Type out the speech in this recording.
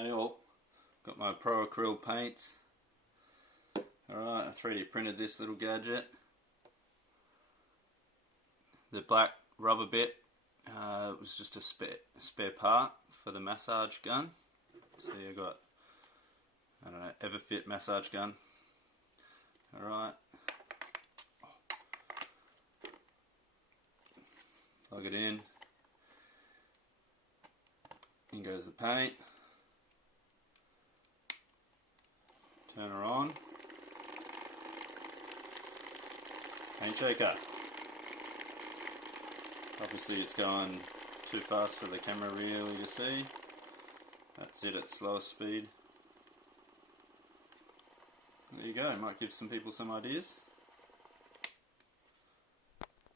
Hey all, got my Pro Acryl paints. Alright, I 3D printed this little gadget. The black rubber bit was just a spare part for the massage gun. So you got, I don't know, Everfit massage gun. Alright. Plug it in. In goes the paint. Turn her on. Paint shaker. Obviously it's going too fast for the camera really to see. That's it at slowest speed. There you go, might give some people some ideas.